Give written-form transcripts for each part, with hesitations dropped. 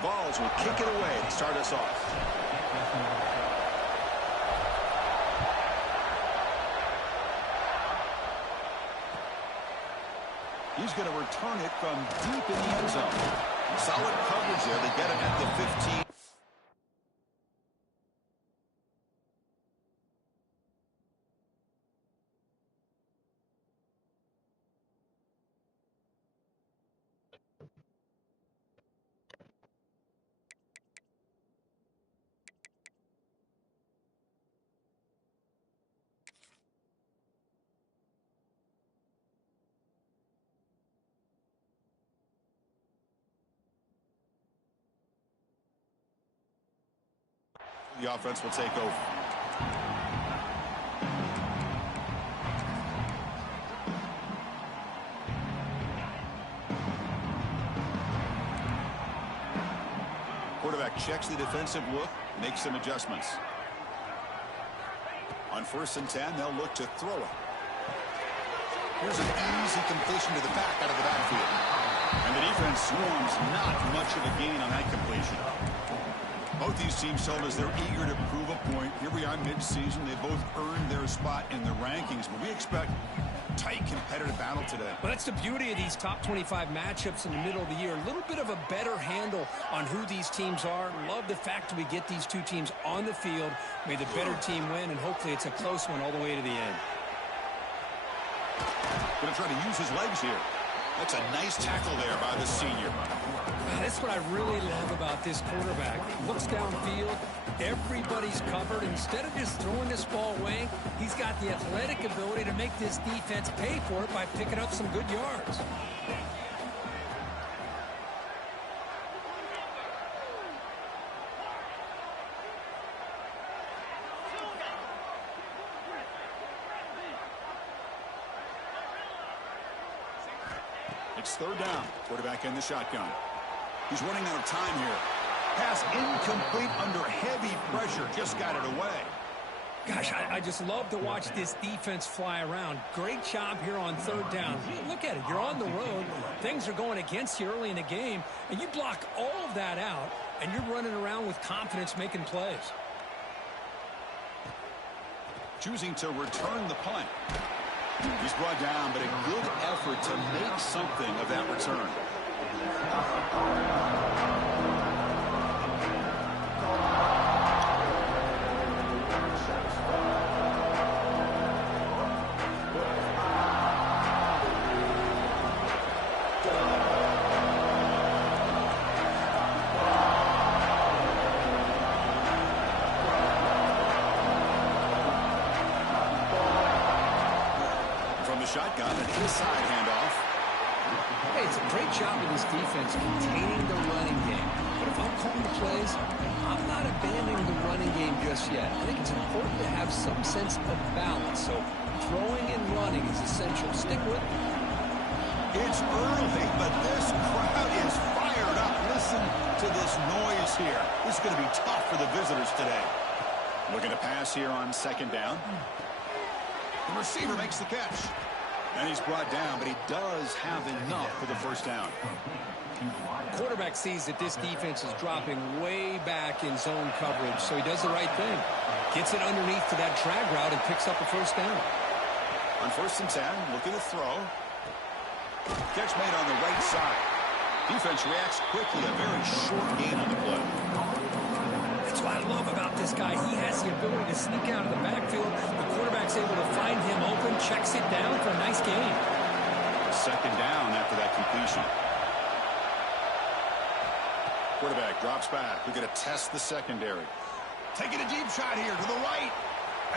The Vols will kick it away to start us off. He's going to return it from deep in the end zone. Solid coverage there. They get him at the 15. The offense will take over. Quarterback checks the defensive look, makes some adjustments. On 1st and 10, they'll look to throw it. Here's an easy completion to the back out of the backfield. And the defense swarms not much of a gain on that completion. Both these teams told us they're eager to prove a point. Here we are mid-season. They both earned their spot in the rankings, but we expect tight competitive battle today. Well, that's the beauty of these top 25 matchups in the middle of the year. A little bit of a better handle on who these teams are. Love the fact that we get these two teams on the field. May the better team win, and hopefully it's a close one all the way to the end. Going to try to use his legs here. That's a nice tackle there by the senior. That's what I really love about this quarterback. Looks downfield, everybody's covered. Instead of just throwing this ball away, he's got the athletic ability to make this defense pay for it by picking up some good yards. It's 3rd down. Quarterback in the shotgun. He's running out of time here. Pass incomplete under heavy pressure. Just got it away. Gosh, I just love to watch this defense fly around. Great job here on 3rd down. Look at it. You're on the road. Things are going against you early in the game, and you block all of that out, and you're running around with confidence making plays. Choosing to return the punt. He's brought down, but a good effort to make something of that return. Shotgun, an inside handoff. Hey, it's a great job of this defense containing the running game. But if I'm calling the plays, I'm not abandoning the running game just yet. I think it's important to have some sense of balance. So throwing and running is essential. Stick with it. It's early, but this crowd is fired up. Listen to this noise here. This is going to be tough for the visitors today. Looking to pass here on 2nd down. The receiver makes the catch. And he's brought down, but he does have enough for the 1st down. Quarterback sees that this defense is dropping way back in zone coverage, so he does the right thing. Gets it underneath to that drag route and picks up a 1st down. On 1st and 10, looking to throw. Catch made on the right side. Defense reacts quickly, a very short gain on the play. That's what I love about this guy. He has the ability to sneak out of the backfield. The quarterback's able to find him open, checks it down for a nice gain. 2nd down after that completion. Quarterback drops back. We're going to test the secondary. Taking a deep shot here to the right.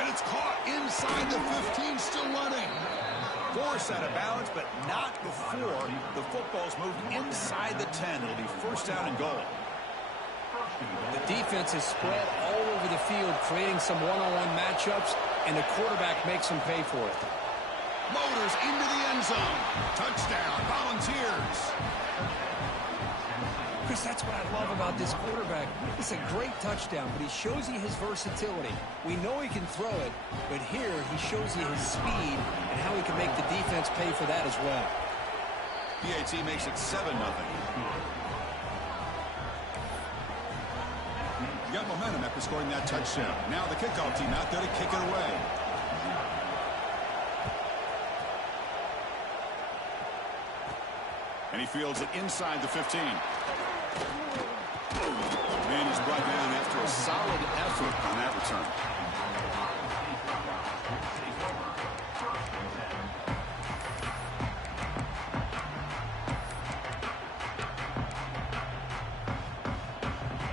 And it's caught inside the 15, still running. Force out of bounds, but not before the football's moved inside the 10. It'll be 1st down and goal. The defense is spread all over the field, creating some one-on-one matchups, and the quarterback makes them pay for it. Motors into the end zone. Touchdown, Volunteers. Chris, that's what I love about this quarterback. It's a great touchdown, but he shows you his versatility. We know he can throw it, but here he shows you his speed and how he can make the defense pay for that as well. PAT makes it 7-0. got momentum after scoring that touchdown. Now the kickoff team out there to kick it away. And he fields it inside the 15. And he's brought down after a solid effort on that return.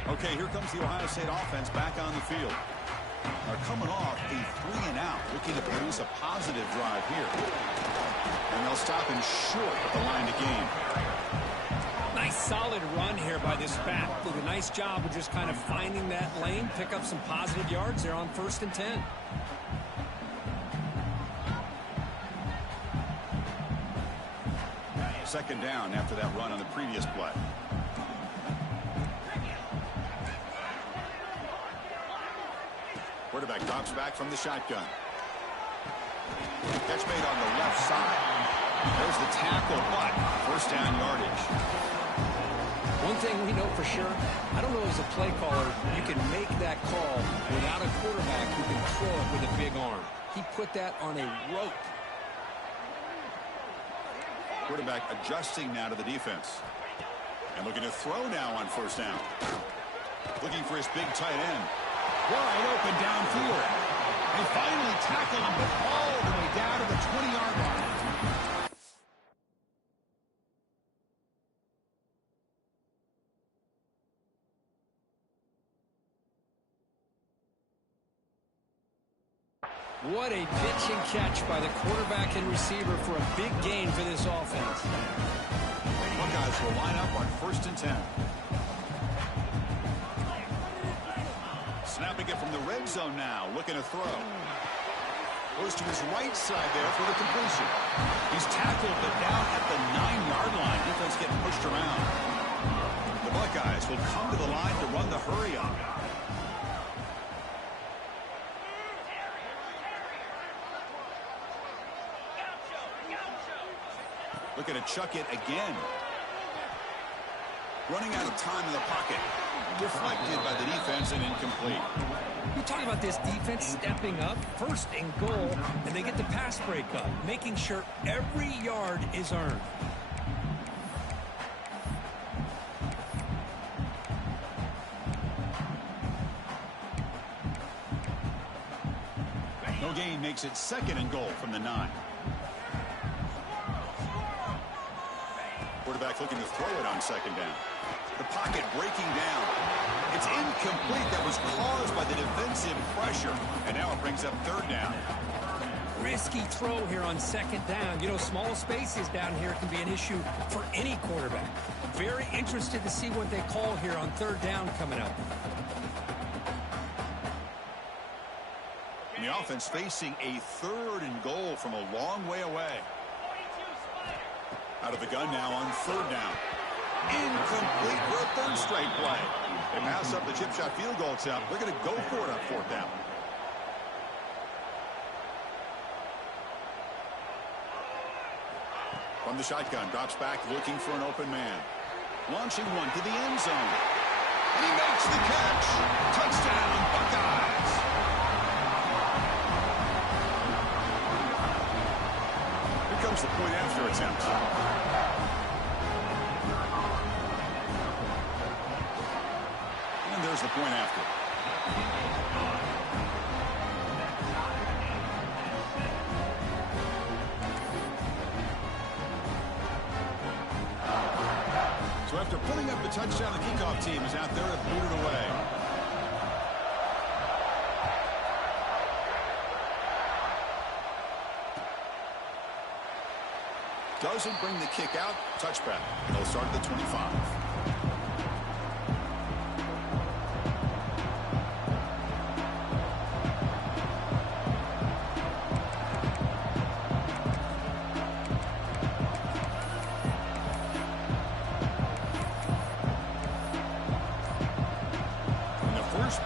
Okay, here comes the Ohio State offense back on the field. They're coming off a 3-and-out, looking to produce a positive drive here. And they'll stop him short at the line to gain. Nice solid run here by this back. Did a nice job of just kind of finding that lane, pick up some positive yards there on 1st and 10. Second down after that run on the previous play. Quarterback drops back from the shotgun. Catch made on the left side. There's the tackle, but first down yardage. One thing we know for sure, I don't know as a play caller, you can make that call without a quarterback who can throw it with a big arm. He put that on a rope. Quarterback adjusting now to the defense. And looking to throw now on first down. Looking for his big tight end. Wide open downfield. They finally tackle him, but all the way down to the 20-yard line. What a pitch and catch by the quarterback and receiver for a big gain for this offense. Buckeyes will line up on 1st and 10. Snapping it from the red zone now, looking to throw. Goes to his right side there for the completion. He's tackled, but down at the 9-yard line. Defense getting pushed around. The Buckeyes will come to the line to run the hurry up. Looking to chuck it again. Running out of time in the pocket. Deflected by the defense and incomplete. You talk about this defense stepping up, 1st and goal, and they get the pass breakup, making sure every yard is earned. No gain makes it 2nd and goal from the 9. Quarterback looking to throw it on 2nd down. The pocket breaking down. It's incomplete. That was caused by the defensive pressure. And now it brings up 3rd down. Risky throw here on 2nd down. You know, small spaces down here can be an issue for any quarterback. Very interested to see what they call here on 3rd down coming up. And the offense facing a 3rd and goal from a long way away. Out of the gun now on 3rd down. Incomplete for a 3rd straight play. They pass up the chip shot field goal attempt. They're going to go for it on 4th down. From the shotgun, drops back looking for an open man. Launching one to the end zone. And he makes the catch. Touchdown, Buckeyes. Here comes the point after attempt. And there's the point after. So after putting up the touchdown, the kickoff team is out there to boot it away. Doesn't bring the kick out. Touchback. They'll start at the 25.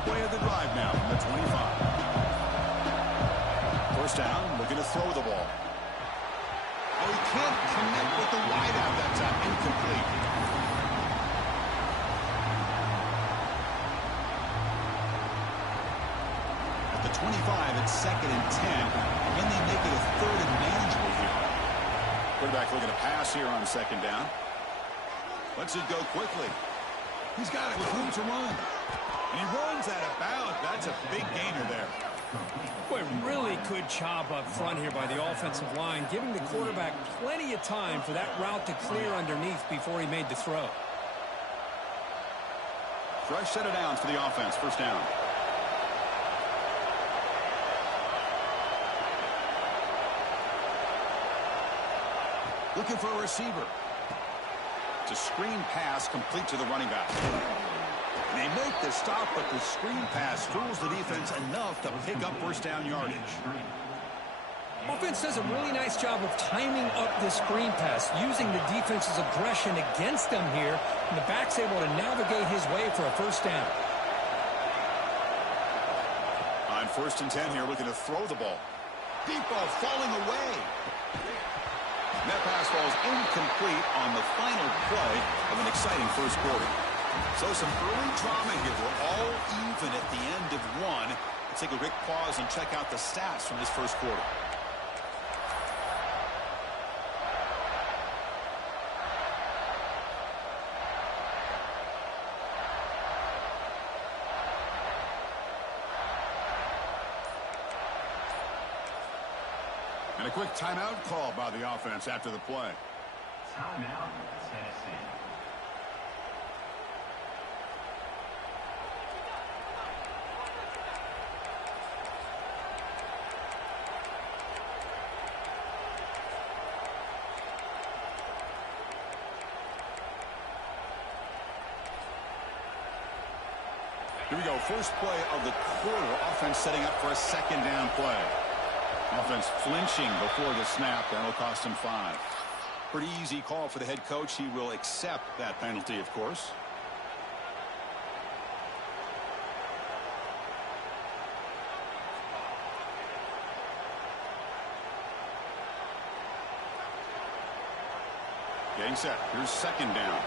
Play of the drive now from the 25. First down, looking to throw the ball. Oh, he can't connect with the wideout that time. Incomplete. the 25 at 2nd and 10. And they make it a 3rd and manageable here. Quarterback looking to pass here on 2nd down. Lets it go quickly. He's got it with room to run. And he runs out of bounds. That's a big gainer there. Boy, really good job up front here by the offensive line, giving the quarterback plenty of time for that route to clear underneath before he made the throw. Fresh set of downs for the offense. 1st down. Looking for a receiver. It's a screen pass complete to the running back. And they make the stop, but the screen pass fools the defense enough to pick up 1st down yardage. Offense does a really nice job of timing up this screen pass, using the defense's aggression against them here, and the back's able to navigate his way for a 1st down. On 1st and 10 here, looking to throw the ball. Deep ball falling away. And that pass falls incomplete on the final play of an exciting 1st quarter. So some early drama here. We're all even at the end of 1. Let's take a quick pause and check out the stats from this 1st quarter. And a quick timeout call by the offense after the play. Timeout, Tennessee. Here we go. First play of the quarter. Offense setting up for a 2nd down play. Offense flinching before the snap. That'll cost him 5. Pretty easy call for the head coach. He will accept that penalty, of course. Getting set. Here's 2nd down.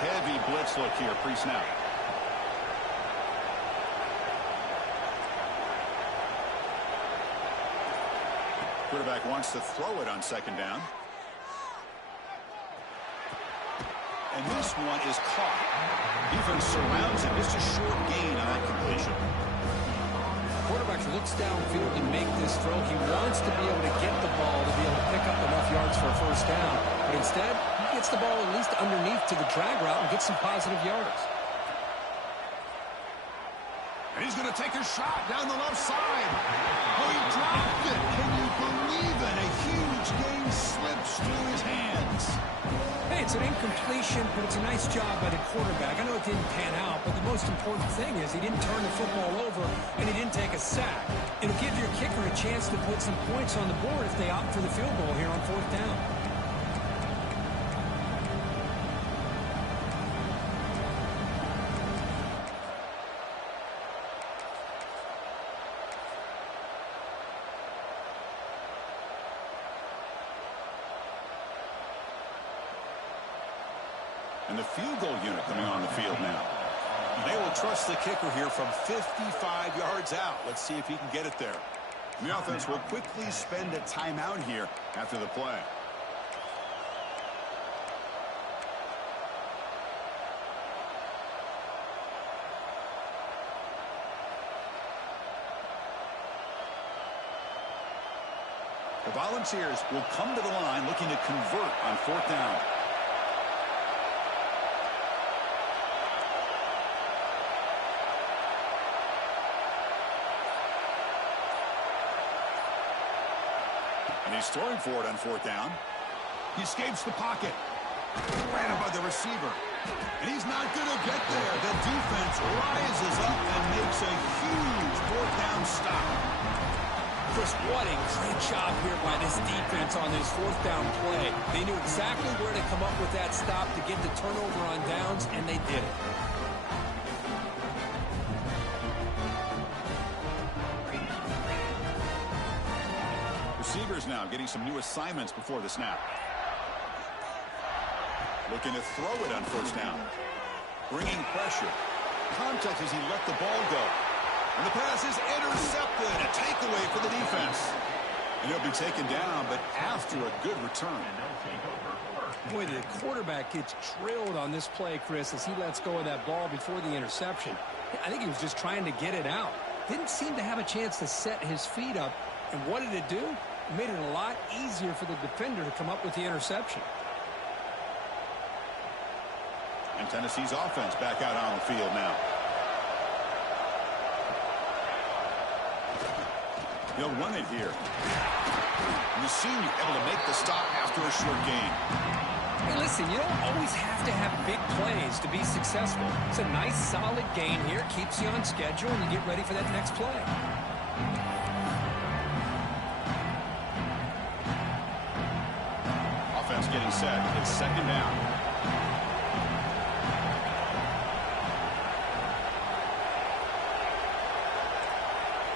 Heavy blitz look here pre-snap. Quarterback wants to throw it on 2nd down. And this one is caught. Defense surrounds it. Just a short gain on that completion. Quarterback looks downfield to make this throw. He wants to be able to get the ball to be able to pick up enough yards for a 1st down. But instead, he gets the ball at least underneath to the drag route and gets some positive yards. And he's going to take a shot down the left side. Oh, he dropped it. Can you believe it? A huge gain slips through his hands. Hey, it's an incompletion, but it's a nice job by the quarterback. I know it didn't pan out, but the most important thing is he didn't turn the football over and he didn't take a sack. It'll give your kicker a chance to put some points on the board if they opt for the field goal here on 4th down. And the field goal unit coming on the field now. They will trust the kicker here from 55 yards out. Let's see if he can get it there. The offense will quickly spend a timeout here after the play. The Volunteers will come to the line looking to convert on 4th down. And he's throwing for it on 4th down. He escapes the pocket. Ran him by the receiver. And he's not going to get there. The defense rises up and makes a huge 4th down stop. Chris, what a great job here by this defense on this 4th down play. They knew exactly where to come up with that stop to get the turnover on downs, and they did it. Receivers now getting some new assignments before the snap. Looking to throw it on 1st down. Bringing pressure. contact as he let the ball go. And the pass is intercepted. A takeaway for the defense. And he'll be taken down, but after a good return. Boy, the quarterback gets drilled on this play, Chris, as he lets go of that ball before the interception. I think he was just trying to get it out. Didn't seem to have a chance to set his feet up. And what did it do? It made it a lot easier for the defender to come up with the interception. And Tennessee's offense back out on the field now. He'll run it here. And the senior able to make the stop after a short gain. Hey, listen, you don't always have to have big plays to be successful. It's a nice, solid gain here. Keeps you on schedule, and you get ready for that next play. Offense getting set. It's second down.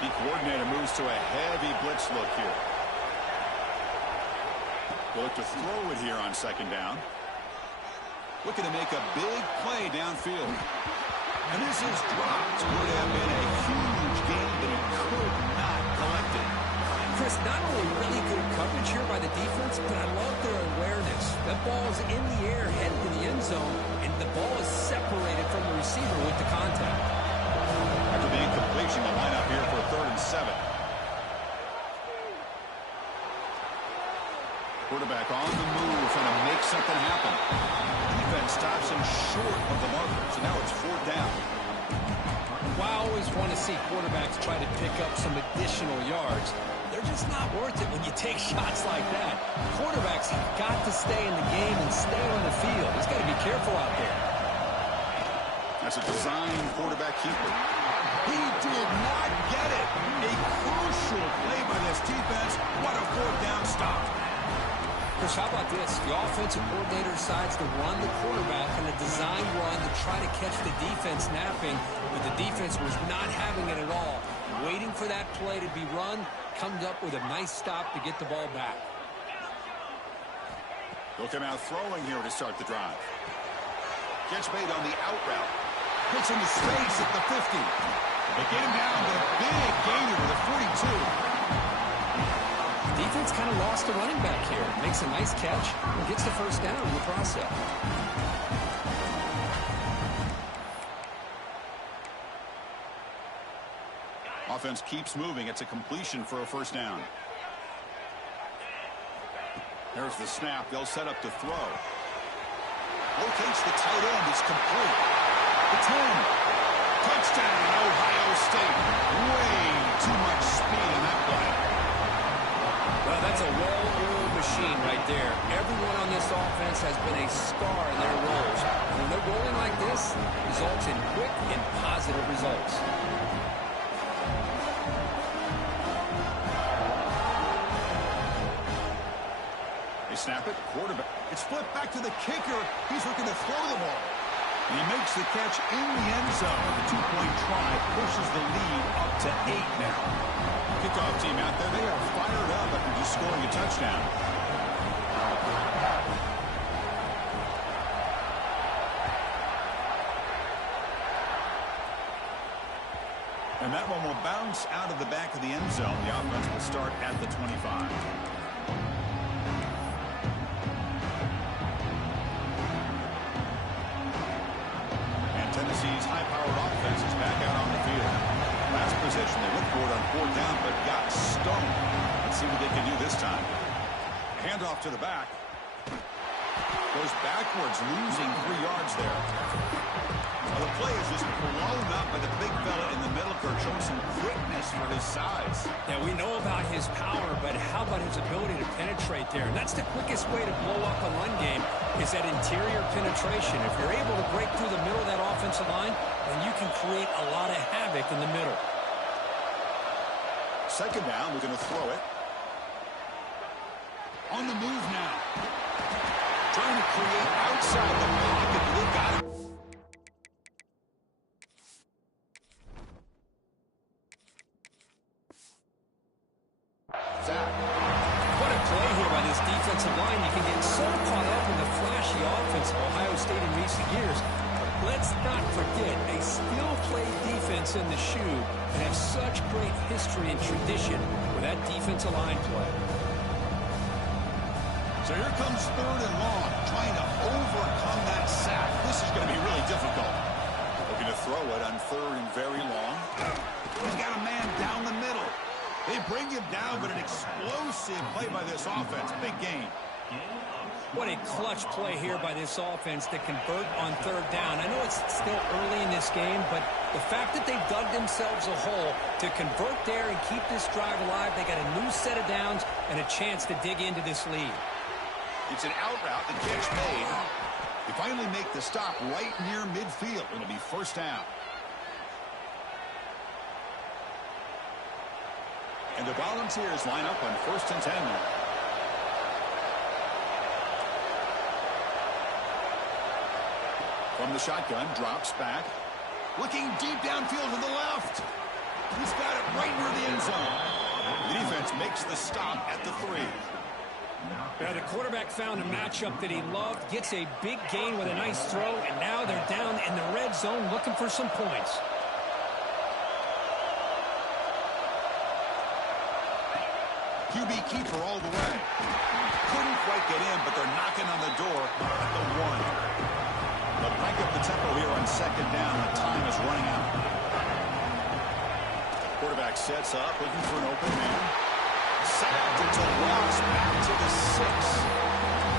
The coordinator moves to a heavy blitz look here. They'll look to throw it here on second down. Looking to make a big play downfield. And this is dropped. Would have been a huge gain, but he could not collect it. Chris, not only really good coverage here by the defense, but I love their awareness. That ball's in the air, headed to the end zone, and the ball is separated from the receiver with the contact. After the incompletion, the line up here for 3rd and 7. Quarterback on the move, trying to make something happen. Defense stops him short of the marker, so now it's 4th down. Well, I always want to see quarterbacks try to pick up some additional yards. They're just not worth it when you take shots like that. Quarterbacks have got to stay in the game and stay on the field. He's got to be careful out there. That's a design quarterback keeper. He did not get it. A crucial play by this defense. What a 4th down stop. Chris, how about this? The offensive coordinator decides to run the quarterback on a design run to try to catch the defense napping, but the defense was not having it at all. Waiting for that play to be run, comes up with a nice stop to get the ball back. They'll come out throwing here to start the drive. Catch made on the out route. Hits into space at the 50. They get him down, but a big gainer to the 42. Defense kind of lost the running back here. Makes a nice catch and gets the 1st down in the process. Offense keeps moving. It's a completion for a 1st down. There's the snap. They'll set up to throw. Rotates the tight end. It's complete. The 10. Touchdown, Ohio State. Way too much speed in that play. Well, that's a well-oiled machine right there. Everyone on this offense has been a star in their roles. When they're rolling like this, results in quick and positive results. They snap it, quarterback. It's flipped back to the kicker. He's looking to throw the ball. And he makes the catch in the end zone. The 2-point try pushes the lead up to 8 now. Kickoff team out there, they are fired up after just scoring a touchdown. And that one will bounce out of the back of the end zone. The offense will start at the 25. Tennessee's high-powered offense is back out on the field. Last possession, they went for it on 4th down, but got stoned. Let's see what they can do this time. Handoff to the back. Goes backwards, losing 3 yards there. Well, the play is just blown up by the big fella in the middle, Kurt, showing some quickness for his size. Yeah, we know about his power, but how about his ability to penetrate there? And that's the quickest way to blow up a run game, is that interior penetration. If you're able to break through the middle of that offensive line, then you can create a lot of havoc in the middle. Second down, we're going to throw it. On the move now. Trying to create outside the pocket, but they've got it. What a play here by this defensive line. You can get so caught up in the flashy offense of Ohio State in recent years. Let's not forget a skilled Giants in the shoe and have such great history and tradition with that defensive line play. So here comes 3rd and long, trying to overcome that sack. This is going to be really difficult. Looking to throw it on 3rd and very long. He's got a man down the middle. They bring him down, but an explosive play by this offense. Big gain. What a clutch play here by this offense to convert on 3rd down. I know it's still early in this game, but the fact that they've dug themselves a hole to convert there and keep this drive alive, they got a new set of downs and a chance to dig into this lead. It's an out route. The catch made. They finally make the stop right near midfield. It'll be 1st down. And the Volunteers line up on 1st and 10 now. From the shotgun, drops back. Looking deep downfield to the left. He's got it right near the end zone. The defense makes the stop at the 3. Now the quarterback found a matchup that he loved, gets a big gain with a nice throw, and now they're down in the red zone looking for some points. QB keeper all the way. Couldn't quite get in, but they're knocking on the door at the 1. They'll crank up the tempo here on 2nd down. The time is running out. Quarterback sets up, looking for an open man. Sacked until Ross back to the 6.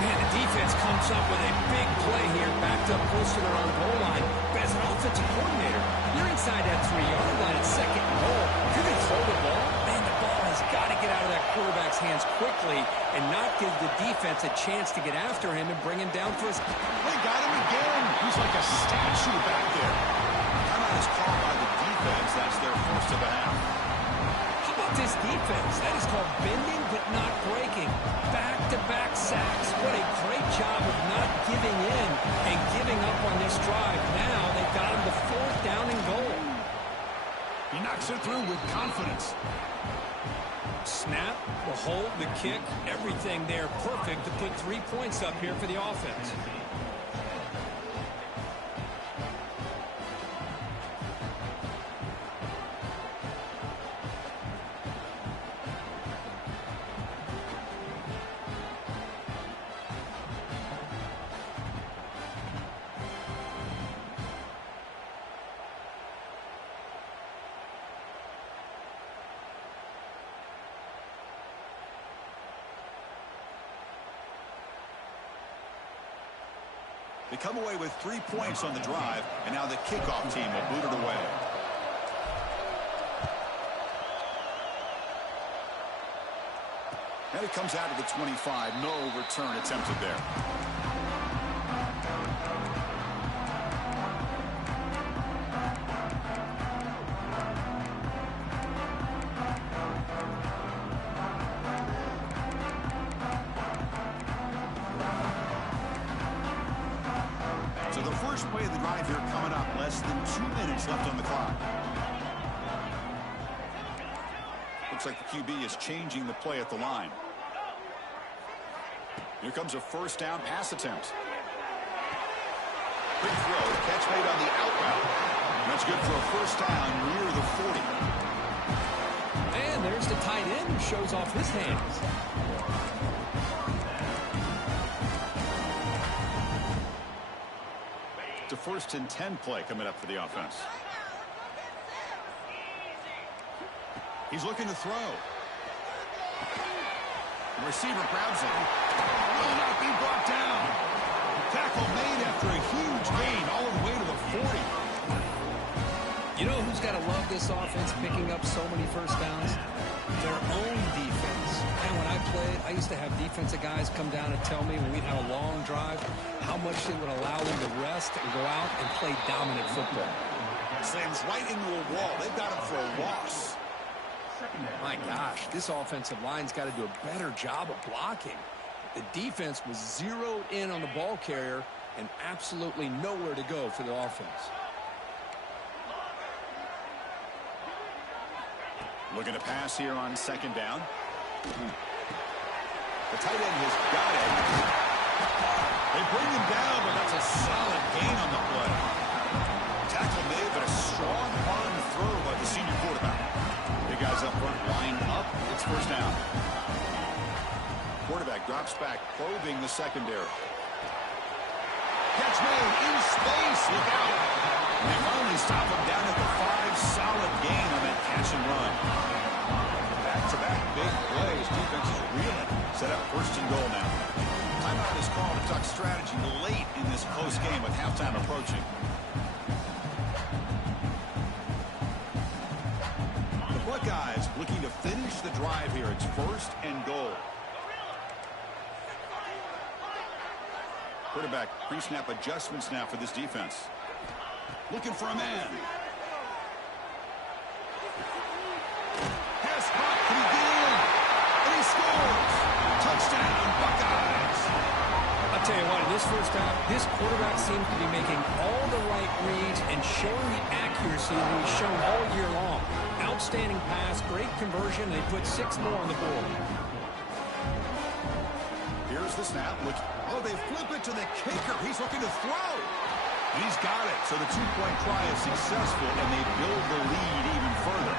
Man, the defense comes up with a big play here, backed up close to their own goal line. But as an offensive coordinator, you're inside that 3-yard line at 2nd and goal. If you're going to throw the ball, man, the ball has got to get out of that quarterback's hands quickly and not give the defense a chance to get after him and bring him down for his... They got him again. He's like a statue back there. Timeout is called by the defense. That's their 1st of the half. How about this defense? That is called bending but not breaking. Back-to-back sacks. What a great job of not giving in and giving up on this drive. Now they've got him to 4th down and goal. He knocks it through with confidence. Snap, the hold, the kick, everything there perfect to put 3 points up here for the offense. They come away with 3 points on the drive, and now the kickoff team will boot it away. And it comes out of the 25. No return attempted there. So the first play of the drive here coming up. Less than 2 minutes left on the clock. Looks like the QB is changing the play at the line. Here comes a 1st down pass attempt. Quick throw, catch made on the out route. That's good for a 1st down near the 40. And there's the tight end who shows off his hands. It's a 1st and 10 play coming up for the offense. He's looking to throw. The receiver grabs it. Will not be brought down. Tackle made after a huge gain all the way to the 40. You know who's got to love this offense picking up so many 1st downs? Their own defense. And when I played, I used to have defensive guys come down and tell me when we'd have a long drive how much it would allow them to rest and go out and play dominant football. Slams right into a wall. They've got him for a loss. My gosh, this offensive line's got to do a better job of blocking. The defense was zeroed in on the ball carrier and absolutely nowhere to go for the offense. Looking to pass here on 2nd down. The tight end has got it. They bring him down, but that's a solid gain on the play. Tackle made, but a strong arm throw first down. Quarterback drops back, probing the secondary. Catch made in space. Look out. And they finally stop him down at the 5. Solid gain on that catch and run. Back-to-back big plays. Defense is reeling. Set up first and goal now. Timeout is called to talk strategy late in this close game with halftime approaching. The Buckeyes looking to finish the drive here. It's first and goal. Quarterback pre-snap adjustments now for this defense. Looking for a man. Pass caught. Can he get in? And he scores. Touchdown, Buckeyes. I'll tell you what, in this first half, this quarterback seems to be making all the right reads and showing the accuracy that he's shown all year long. Outstanding pass, great conversion. They put 6 more on the board. Here's the snap. Look. Oh, they flip it to the kicker. He's looking to throw. And he's got it. So the 2-point try is successful, and they build the lead even further.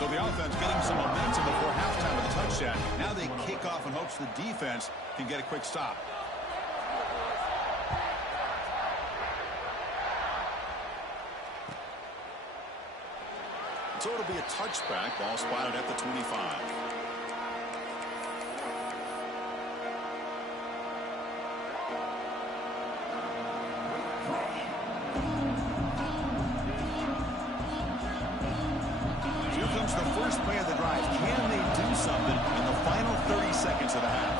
So the offense getting some momentum before halftime with a touchdown. Now they kick off in hopes the defense can get a quick stop. So it'll be a touchback. Ball spotted at the 25. Here comes the first play of the drive. Can they do something in the final 30 seconds of the half?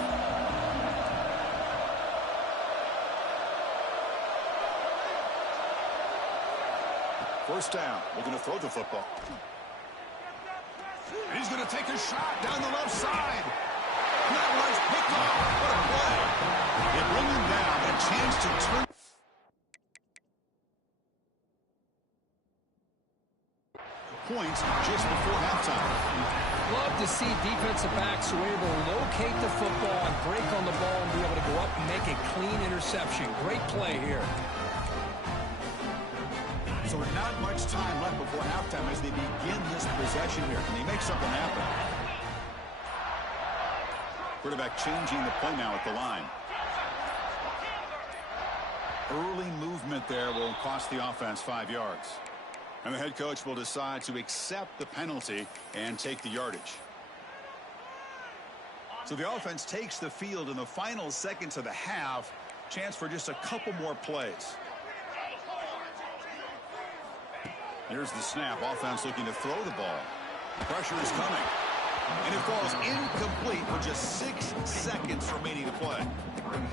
First down. We're going to throw the football. And he's going to take a shot down the left side. And that one's picked off. What a play. They bring him down, but a chance to turn. Points just before halftime. Love to see defensive backs who are able to locate the football and break on the ball and be able to go up and make a clean interception. Great play here. So not much time left before halftime as they begin this possession here. Can they make something happen? Quarterback changing the play now at the line. Early movement there will cost the offense 5 yards. And the head coach will decide to accept the penalty and take the yardage. So the offense takes the field in the final seconds of the half. Chance for just a couple more plays. Here's the snap. Offense looking to throw the ball. Pressure is coming. And it falls incomplete with just 6 seconds remaining to play.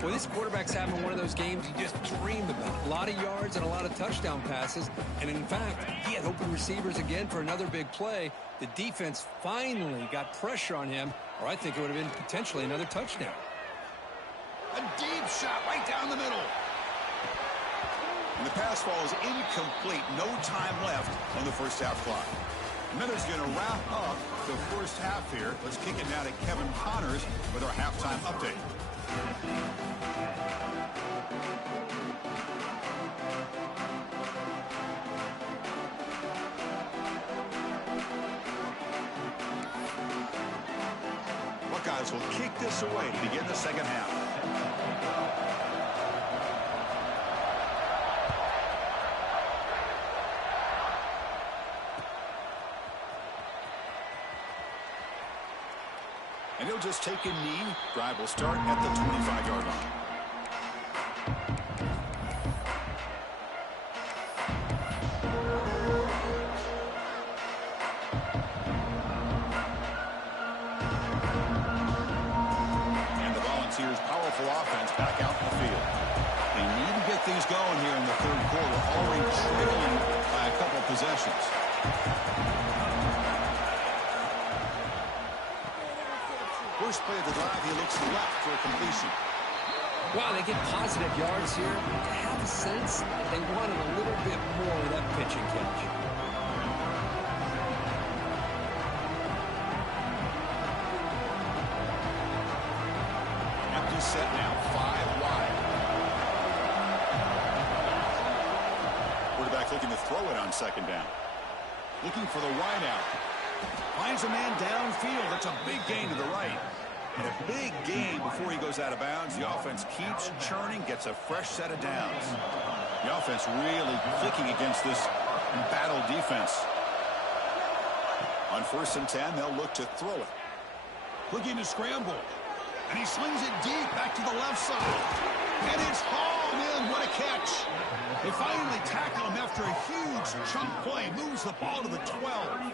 Well, this quarterback's having one of those games you just dream about. A lot of yards and a lot of touchdown passes. And in fact, he had open receivers again for another big play. The defense finally got pressure on him, or I think it would have been potentially another touchdown. A deep shot right down the middle. And the pass falls incomplete. No time left on the first half clock. Miller's going to wrap up the first half here. Let's kick it now to Kevin Connors with our halftime update. Buckeyes will kick this away to begin the second half. And he'll just take a knee. Drive will start at the 25-yard line. And the Volunteers' powerful offense back out in the field. They need to get things going here in the third quarter, already trailing by a couple possessions. First play of the drive, he looks left for a completion. Wow, they get positive yards here. I have a sense that they wanted a little bit more of that pitch and catch. set now, 5 wide. Quarterback looking to throw it on second down. Looking for the wide out. Finds a man downfield. That's a big gain to the right. And a big gain before he goes out of bounds. The offense keeps churning, gets a fresh set of downs. The offense really clicking against this embattled defense. On 1st and 10, they'll look to throw it. Looking to scramble. And he slings it deep back to the left side. And it's hauled in. What a catch. They finally tackle him after a huge chunk play. Moves the ball to the 12.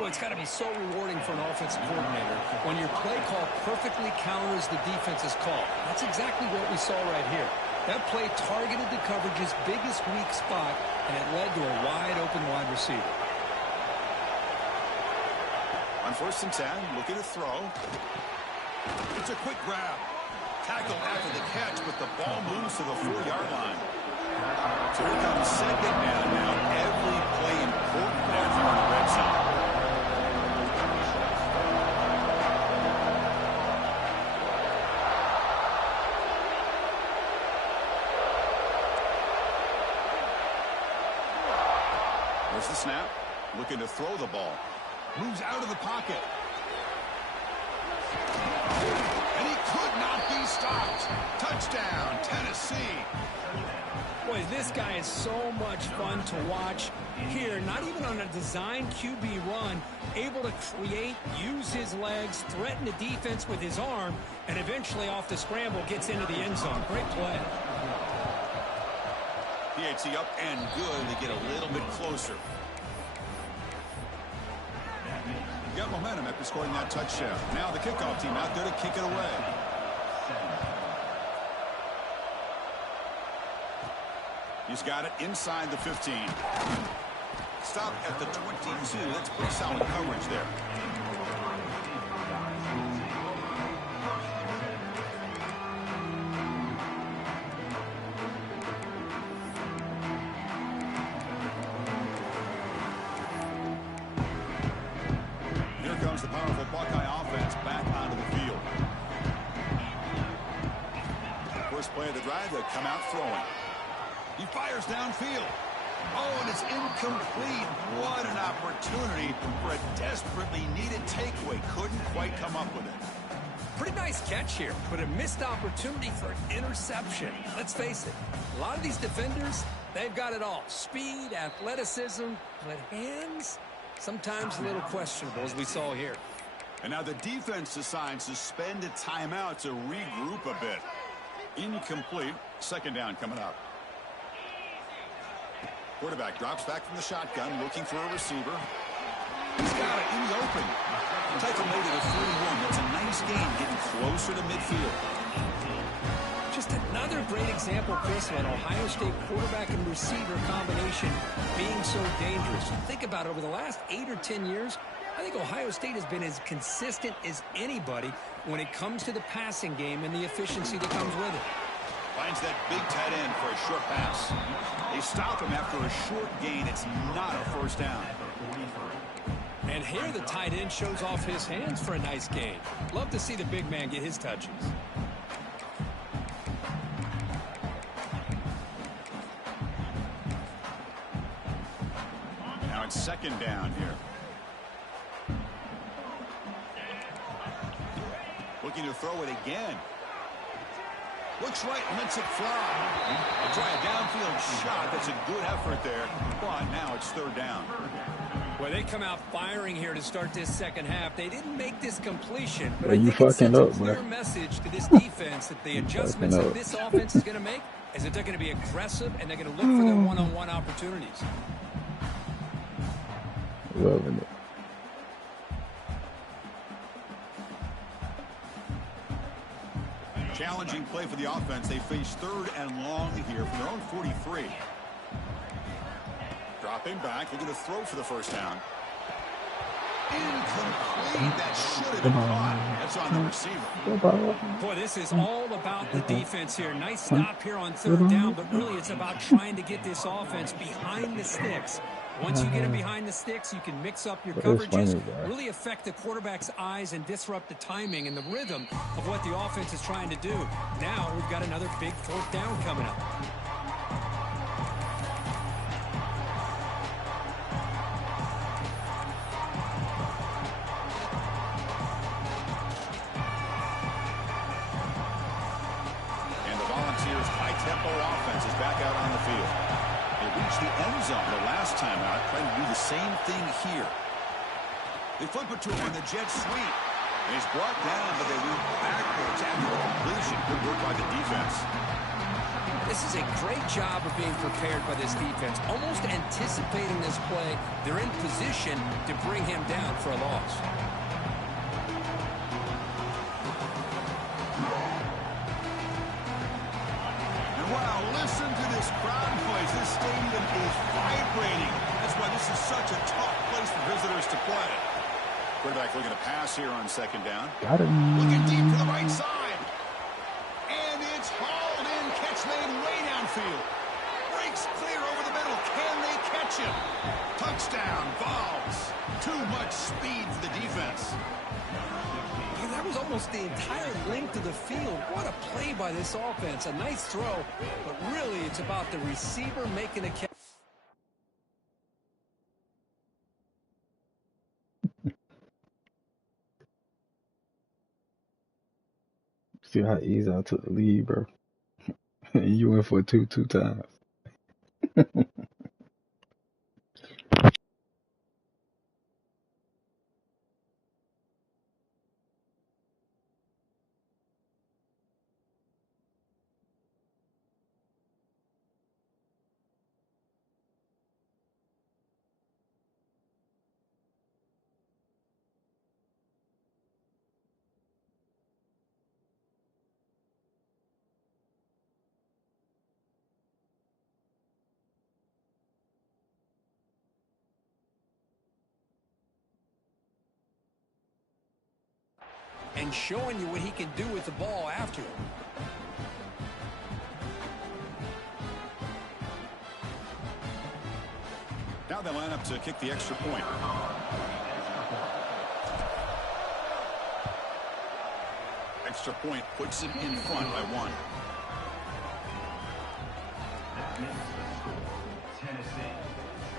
Well, it's got to be so rewarding for an offensive coordinator when your play call perfectly counters the defense's call. That's exactly what we saw right here. That play targeted the coverage's biggest weak spot, and it led to a wide-open wide receiver. On 1st and 10, looking to throw. It's a quick grab. Tackled after the catch, but the ball moves to the 4-yard line. So here comes second down now. Every play important now here in the red zone. There's the snap. Looking to throw the ball. Moves out of the pocket. And he could not be stopped. Touchdown, Tennessee. Boy, this guy is so much fun to watch. Here, not even on a designed QB run, able to create, use his legs, threaten the defense with his arm, and eventually off the scramble gets into the end zone. Great play. PAT up and good to get a little bit closer. Got momentum after scoring that touchdown. Now the kickoff team out there to kick it away. He's got it inside the 15. Stop at the 22. That's pretty solid coverage there. The powerful Buckeye offense back onto the field. First play of the drive, they'll come out throwing. He fires downfield. Oh, and it's incomplete. What an opportunity for a desperately needed takeaway. Couldn't quite come up with it. Pretty nice catch here, but a missed opportunity for an interception. Let's face it, a lot of these defenders, they've got it all. Speed, athleticism, but hands? Sometimes a little questionable, as we saw here. And now the defense decides to spend a timeout to regroup a bit. Incomplete. Second down coming up. Quarterback drops back from the shotgun, looking for a receiver. He's got it in the open. Taken away to the 41. That's a nice game, getting closer to midfield. Just another great example, Chris, of an Ohio State quarterback and receiver combination being so dangerous. Think about it, over the last 8 or 10 years, I think Ohio State has been as consistent as anybody when it comes to the passing game and the efficiency that comes with it. Finds that big tight end for a short pass. They stop him after a short gain. It's not a first down. And here the tight end shows off his hands for a nice gain. Love to see the big man get his touches. Now it's second down here. Looking to throw it again. Looks right and lets it fly. They'll try a downfield shot. That's a good effort there. But now it's third down. Well, they come out firing here to start this second half. They didn't make this completion, but Are you I think it sends fucking a up, clear bro? message to this defense that the adjustments fucking that up. this offense is going to make is that they're going to be aggressive and they're going to look for their one-on-one opportunities. Loving it. Challenging play for the offense. They face third and long here from their own 43. Dropping back, looking to throw for the first down. Incomplete. That should have been caught. That's on the receiver. Boy, this is all about the defense here. Nice stop here on third down, but really it's about trying to get this offense behind the sticks Once you get him behind the sticks, you can mix up your coverages, really affect the quarterback's eyes, and disrupt the timing and the rhythm of what the offense is trying to do. Now we've got another big fourth down coming up. And the Volunteers' high-tempo offense is back out on the field. They reached the end zone the last time out, trying to do the same thing here. They flip it to him on the jet sweep. And he's brought down, but they move backwards after the completion. Good work by the defense. This is a great job of being prepared by this defense. Almost anticipating this play, they're in position to bring him down for a loss. And wow, listen to this crowd noise. This stadium is vibrating. That's why this is such a tough place for visitors to play. Quarterback looking to pass here on second down. Got him. Looking deep to the right side. And it's hauled in. Catch made way downfield. Breaks clear over the middle. Can they catch him? Touchdown, Vols. Too much speed for the defense. Yeah, that was almost the entire length of the field. What a play by this offense. A nice throw, but really it's about the receiver making a catch. See how easy I took the lead, bro. And you went for it two times. And showing you what he can do with the ball after it. Now they line up to kick the extra point. Extra point puts it in front by 1.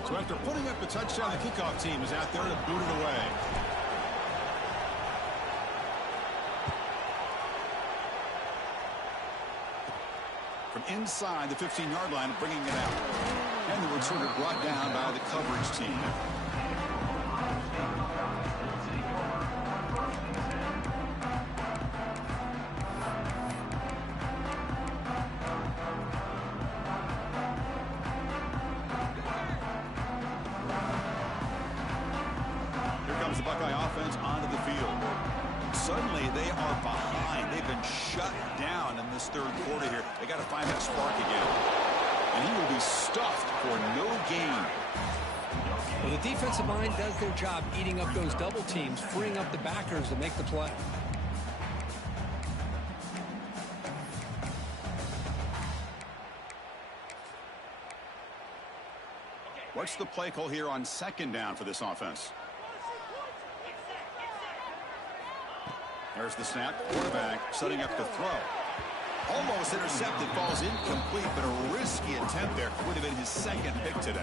So after putting up a touchdown, the kickoff team is out there to boot it away. From inside the 15-yard line, bringing it out. And the returner brought down by the coverage team. Here comes the Buckeye offense onto the field. Suddenly, they are behind. They've been shut down in this third quarter here. They got to find that spark again. And he will be stuffed for no gain. Well, the defensive line does their job eating up those double teams, freeing up the backers to make the play. What's the play call here on second down for this offense? There's the snap. Quarterback setting up to throw. Almost intercepted, falls incomplete, but a risky attempt there. Would have been his second pick today.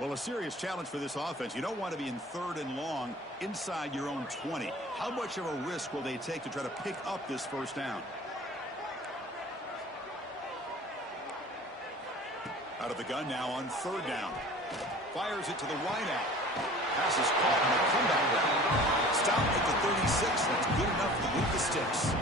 Well, a serious challenge for this offense. You don't want to be in third and long inside your own 20. How much of a risk will they take to try to pick up this first down? Out of the gun now on third down. Fires it to the wideout. Pass is caught on a comeback route. Stopped at the 36. That's good enough to move the sticks.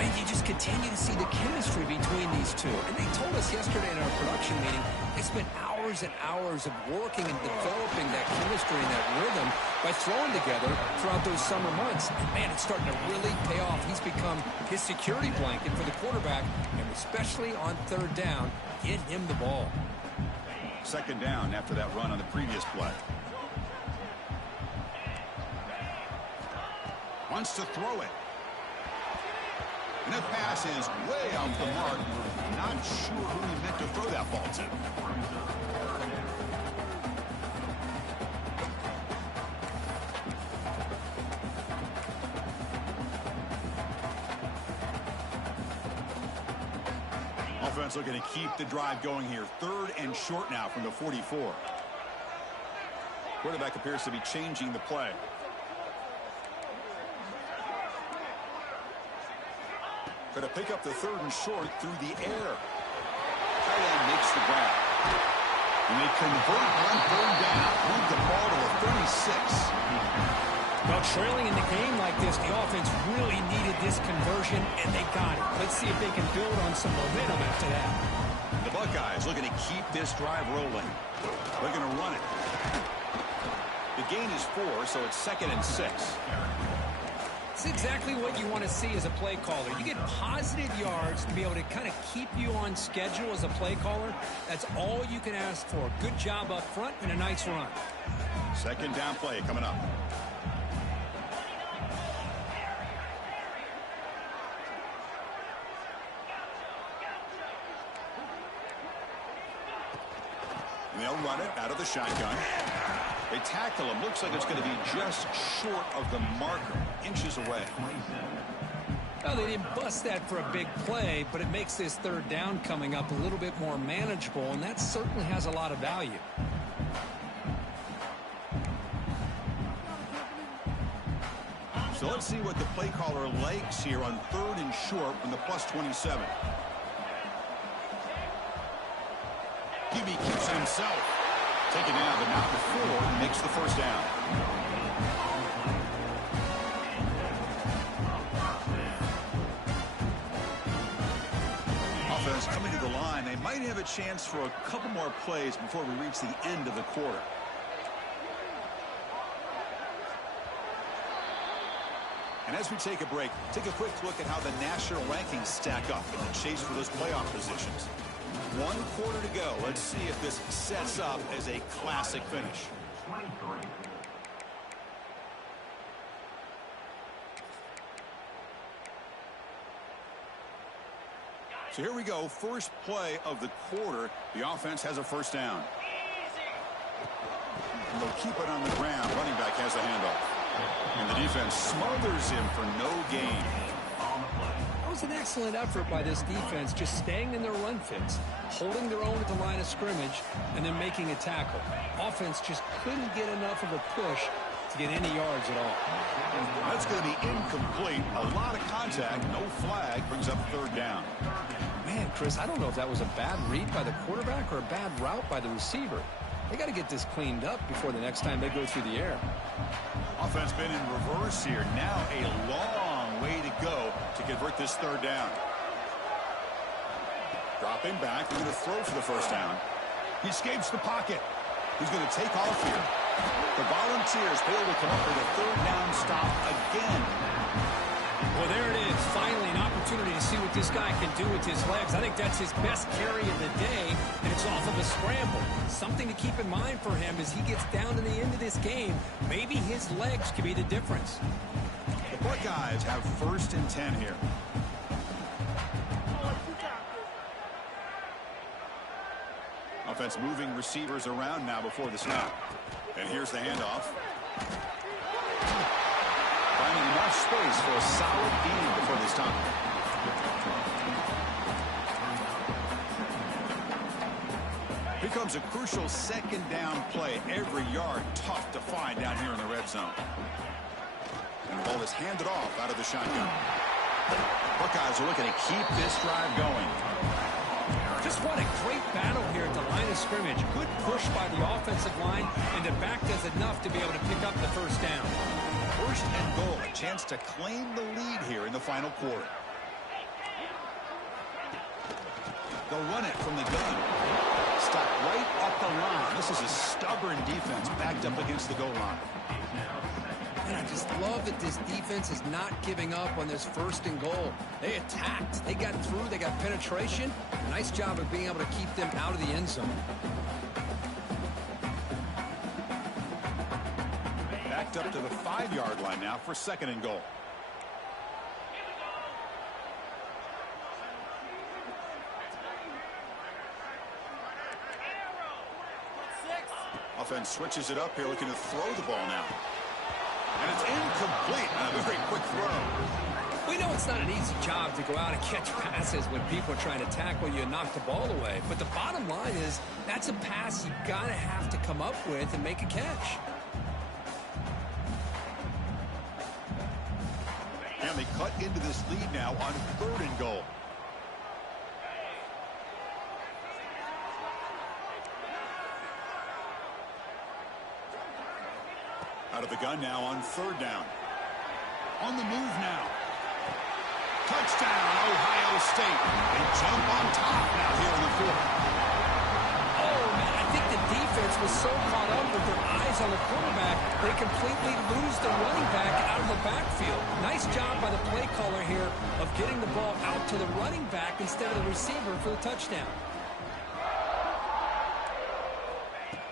And you just continue to see the chemistry between these two. And they told us yesterday in our production meeting, they spent hours hours and hours of working and developing that chemistry and that rhythm by throwing together throughout those summer months. And, man, it's starting to really pay off. He's become his security blanket for the quarterback, and especially on third down, get him the ball. Second down after that run on the previous play. Wants to throw it. And the pass is way off the mark. Not sure who he meant to throw that ball to. Offense looking to keep the drive going here. Third and short now from the 44. Quarterback appears to be changing the play. Going to pick up the third and short through the air. Tight end makes the grab. And they convert on third down. Move the ball to the 36. Well, trailing in the game like this, the offense really needed this conversion, and they got it. Let's see if they can build on some momentum after that. The Buckeyes looking to keep this drive rolling. They're going to run it. The gain is 4, so it's 2nd and 6. It's exactly what you want to see as a play caller. You get positive yards to be able to kind of keep you on schedule as a play caller. That's all you can ask for. Good job up front and a nice run. Second down play coming up. And they'll run it out of the shotgun. They tackle him. Looks like it's going to be just short of the marker. Inches away. Well, they didn't bust that for a big play, but it makes this third down coming up a little bit more manageable, and that certainly has a lot of value. So let's see what the play caller likes here on third and short from the +27. QB keeps it himself. Taken down, but not before he makes the first down. Offense coming to the line. They might have a chance for a couple more plays before we reach the end of the quarter. And as we take a break, take a quick look at how the national rankings stack up in the chase for those playoff positions. 1 quarter to go. Let's see if this sets up as a classic finish. 23. So here we go. First play of the quarter. The offense has a first down. And they'll keep it on the ground. Running back has the handoff. And the defense smothers him for no gain. That was an excellent effort by this defense, just staying in their run fits, holding their own at the line of scrimmage, and then making a tackle. Offense just couldn't get enough of a push to get any yards at all. That's going to be incomplete. A lot of contact. No flag. Brings up third down. Man, Chris, I don't know if that was a bad read by the quarterback or a bad route by the receiver. They got to get this cleaned up before the next time they go through the air. Offense been in reverse here. Now a long way to go to convert this third down. Dropping back. They're going to throw for the first down. He escapes the pocket. He's going to take off here. The Volunteers fail to come up with a third down stop again. Well, there it is. Finally, an opportunity to see what this guy can do with his legs. I think that's his best carry of the day, and it's off of a scramble. Something to keep in mind for him as he gets down to the end of this game. Maybe his legs could be the difference. The Buckeyes have 1st and 10 here. Offense moving receivers around now before the snap. And here's the handoff. Finding enough space for a solid gain before this time. Here comes a crucial second down play. Every yard tough to find down here in the red zone. And the ball is handed off out of the shotgun. Buckeyes are looking to keep this drive going. Just what a great battle here at the line of scrimmage. Good push by the offensive line, and the back does enough to be able to pick up the first down. 1st and goal. A chance to claim the lead here in the final quarter. They'll run it from the gun. stuck right at the line. This is a stubborn defense backed up against the goal line. And I just love that this defense is not giving up on this 1st and goal. They attacked. They got through. They got penetration. Nice job of being able to keep them out of the end zone. Backed up to the 5-yard line now for 2nd and goal. Offense switches it up here, looking to throw the ball now. And it's incomplete on a very quick throw. We know it's not an easy job to go out and catch passes when people are trying to tackle you and knock the ball away. But the bottom line is that's a pass you got to have to come up with and make a catch. And they cut into this lead now on 3rd and goal. Out of the gun now on 3rd down. On the move now. Touchdown, Ohio State. They jump on top now here in the 4th. Oh, man, I think the defense was so caught up with their eyes on the quarterback, they completely lose the running back out of the backfield. Nice job by the play caller here of getting the ball out to the running back instead of the receiver for the touchdown.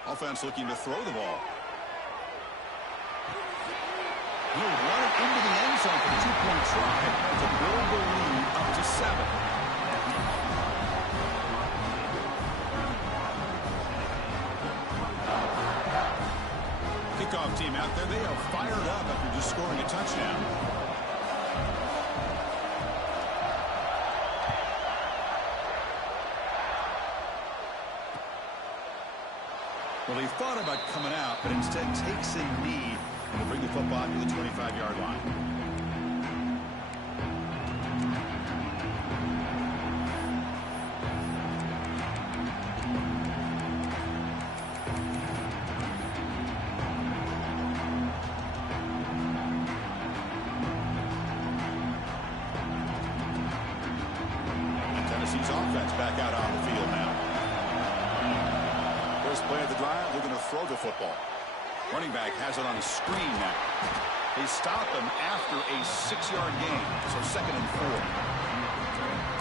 Offense looking to throw the ball. He'll run it into the end zone for the 2-point try to build the lead up to 7. Kickoff team out there. They are fired up after just scoring a touchdown. Well, he thought about coming out, but instead takes a knee and will bring the football to the 25-yard line. And Tennessee's offense back out on the field now. First play of the drive, they're going to throw the football. Running back has it on the screen now. They stop him after a 6-yard gain, so 2nd and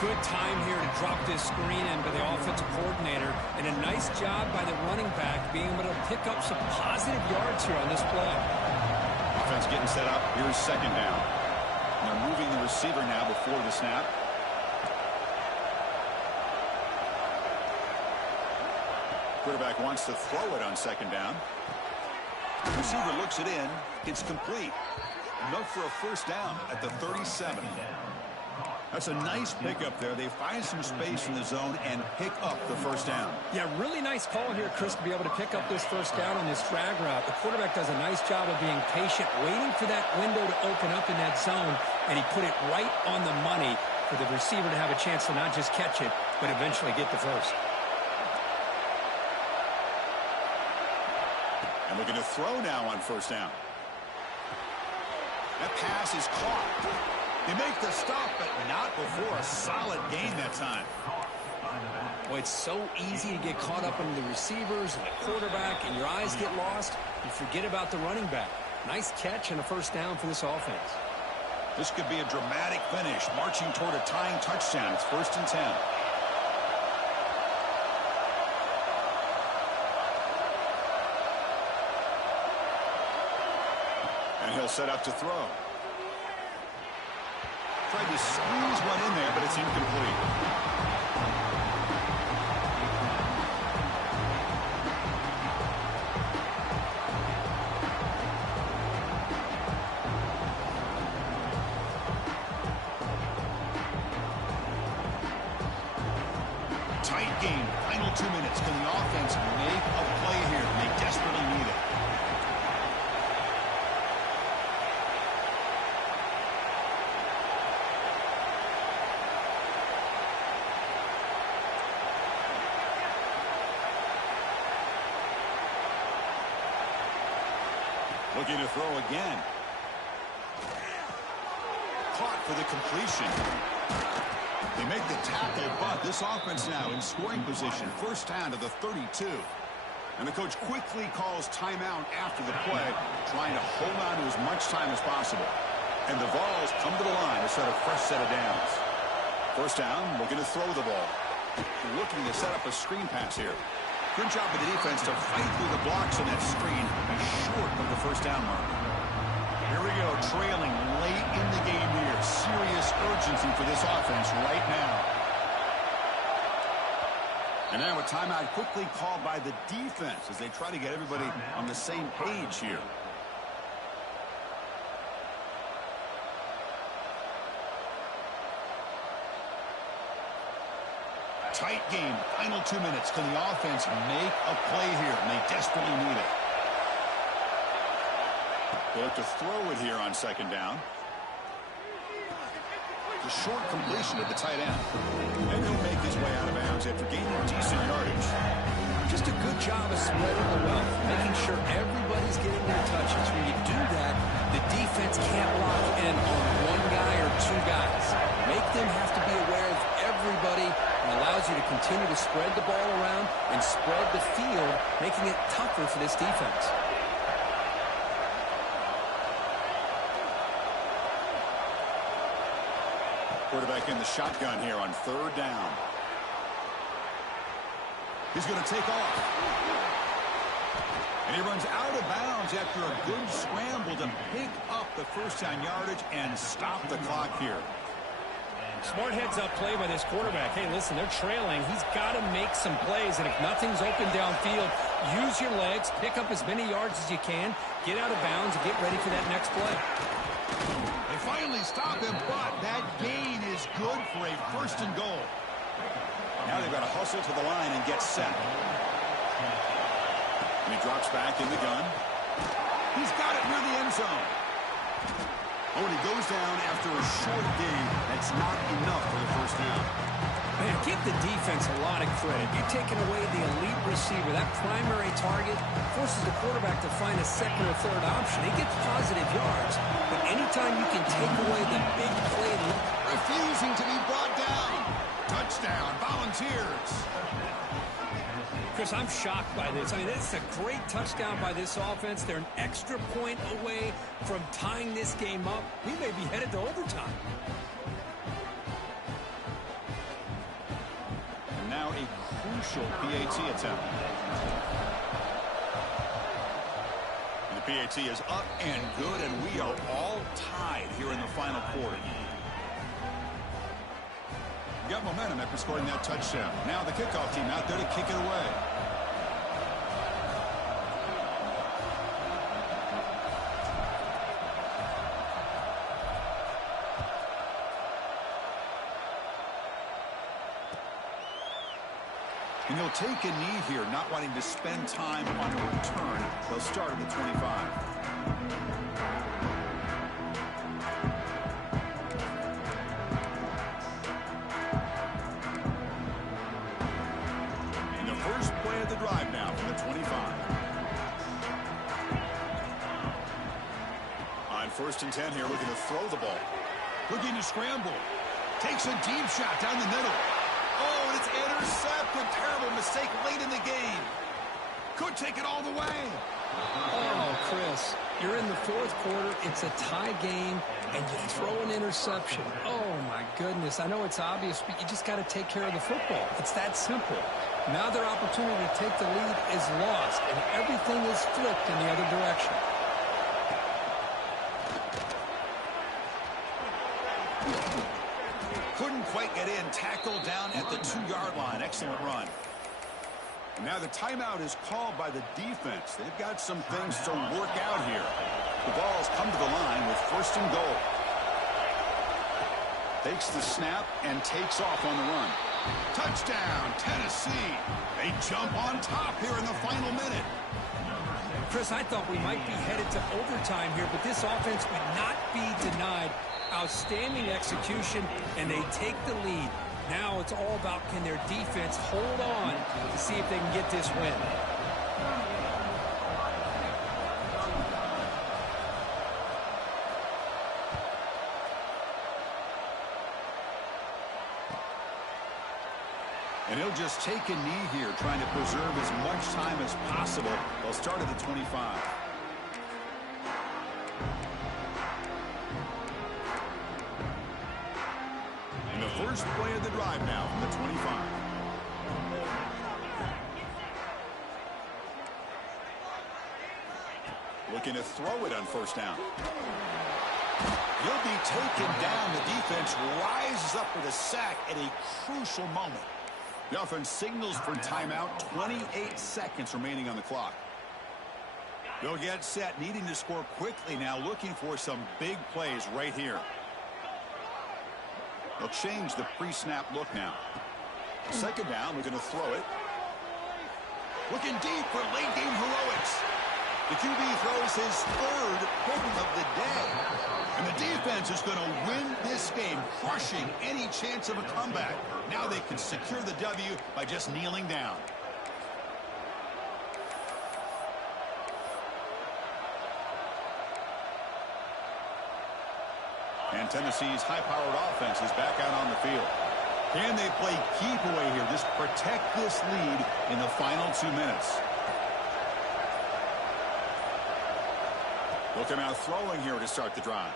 4. Good time here to drop this screen in by the offensive coordinator, and a nice job by the running back being able to pick up some positive yards here on this play. Offense getting set up. Here's 2nd down. And they're moving the receiver now before the snap. Quarterback wants to throw it on 2nd down. Receiver looks it in. It's complete. Enough for a 1st down at the 37. That's a nice pickup there. They find some space in the zone and pick up the 1st down. Yeah, really nice call here, Chris, to be able to pick up this 1st down on this drag route. The quarterback does a nice job of being patient, waiting for that window to open up in that zone, and he put it right on the money for the receiver to have a chance to not just catch it, but eventually get the 1st. And looking to throw now on 1st down. That pass is caught. They make the stop, but not before a solid gain that time. Boy, it's so easy to get caught up in the receivers and the quarterback, and your eyes get lost. You forget about the running back. Nice catch and a 1st down for this offense. This could be a dramatic finish, marching toward a tying touchdown. It's 1st and 10. And he'll set up to throw. Tried to squeeze one in there, but it's incomplete. Tight game. Final 2 minutes. Can the offense make a play here? They desperately need it. Looking to throw again. Caught for the completion. They make the tackle, but this offense now in scoring position. First down to the 32. And the coach quickly calls timeout after the play, trying to hold on to as much time as possible. And the Vols come to the line to set a fresh set of downs. First down, looking to throw the ball. Looking to set up a screen pass here. Good job of the defense to fight through the blocks on that screen, short of the first down mark. Here we go, trailing late in the game here. Serious urgency for this offense right now. And now a timeout quickly called by the defense as they try to get everybody on the same page here. Tight game, final 2 minutes. Can the offense make a play here? And they desperately need it. They have to throw it here on second down. The short completion at the tight end. And he'll make his way out of bounds after gaining decent yardage. Just a good job of spreading the wealth, making sure everybody's getting their touches. When you do that, the defense can't lock in on one guy or two guys. Make them have to be aware of everybody, and allows you to continue to spread the ball around and spread the field, making it tougher for this defense. Quarterback in the shotgun here on third down. He's going to take off. And he runs out of bounds after a good scramble to pick up the first down yardage and stop the clock here. Smart heads-up play by this quarterback. Hey, listen, they're trailing. He's got to make some plays, and if nothing's open downfield, use your legs, pick up as many yards as you can, get out of bounds, and get ready for that next play. They finally stop him, but that gain is good for a first and goal. Now they've got to hustle to the line and get set. And he drops back in the gun. He's got it near the end zone. Oh, and he goes down after a short gain. That's not enough for the first down. Man, give the defense a lot of credit. You're taking away the elite receiver. That primary target forces the quarterback to find a second or third option. He gets positive yards. But anytime you can take away the big play, refusing to be brought down. Touchdown, Volunteers. Chris, I'm shocked by this. I mean, it's a great touchdown by this offense. They're an extra point away from tying this game up. We may be headed to overtime. And now a crucial PAT attempt. And the PAT is up and good, and we are all tied here in the final quarter. Got momentum after scoring that touchdown. Now the kickoff team out there to kick it away. And he'll take a knee here, not wanting to spend time on a return. They'll start at the 25. Drive now from the 25. On first and 10 here, looking to throw the ball. Looking to scramble. Takes a deep shot down the middle. Oh, and it's intercepted. Terrible mistake late in the game. Could take it all the way. Oh, Chris, you're in the fourth quarter. It's a tie game, and you throw an interception. Oh, my goodness. I know it's obvious, but you just got to take care of the football. It's that simple. Now their opportunity to take the lead is lost, and everything is flipped in the other direction. Couldn't quite get in. Tackled down at the 2-yard line. Excellent run. Now the timeout is called by the defense. They've got some things to work out here. The Vols come to the line with first and goal. Takes the snap and takes off on the run. Touchdown, Tennessee. They jump on top here in the final minute. Chris, I thought we might be headed to overtime here, but this offense would not be denied. Outstanding execution, and they take the lead. Now it's all about, can their defense hold on to see if they can get this win. And he'll just take a knee here, trying to preserve as much time as possible. They'll start at the 25. And the first play of the drive now from the 25. Looking to throw it on first down. He'll be taken down. The defense rises up with a sack at a crucial moment. The offense signals for timeout. 28 seconds remaining on the clock. They'll get set, needing to score quickly now, looking for some big plays right here. They'll change the pre-snap look now. Second down, we're going to throw it. Looking deep for late game heroics. The QB throws his third pick of the day. And the defense is going to win this game, crushing any chance of a comeback. Now they can secure the W by just kneeling down. And Tennessee's high-powered offense is back out on the field. Can they play keep away here? Just protect this lead in the final 2 minutes. They'll come out throwing here to start the drive.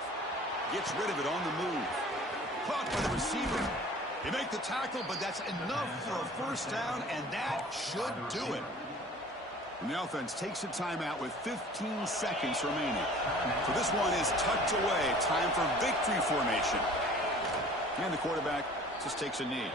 Gets rid of it on the move. Caught by the receiver. They make the tackle, but that's enough for a first down, and that should do it. And the offense takes a timeout with 15 seconds remaining. So this one is tucked away. Time for victory formation. And the quarterback just takes a knee.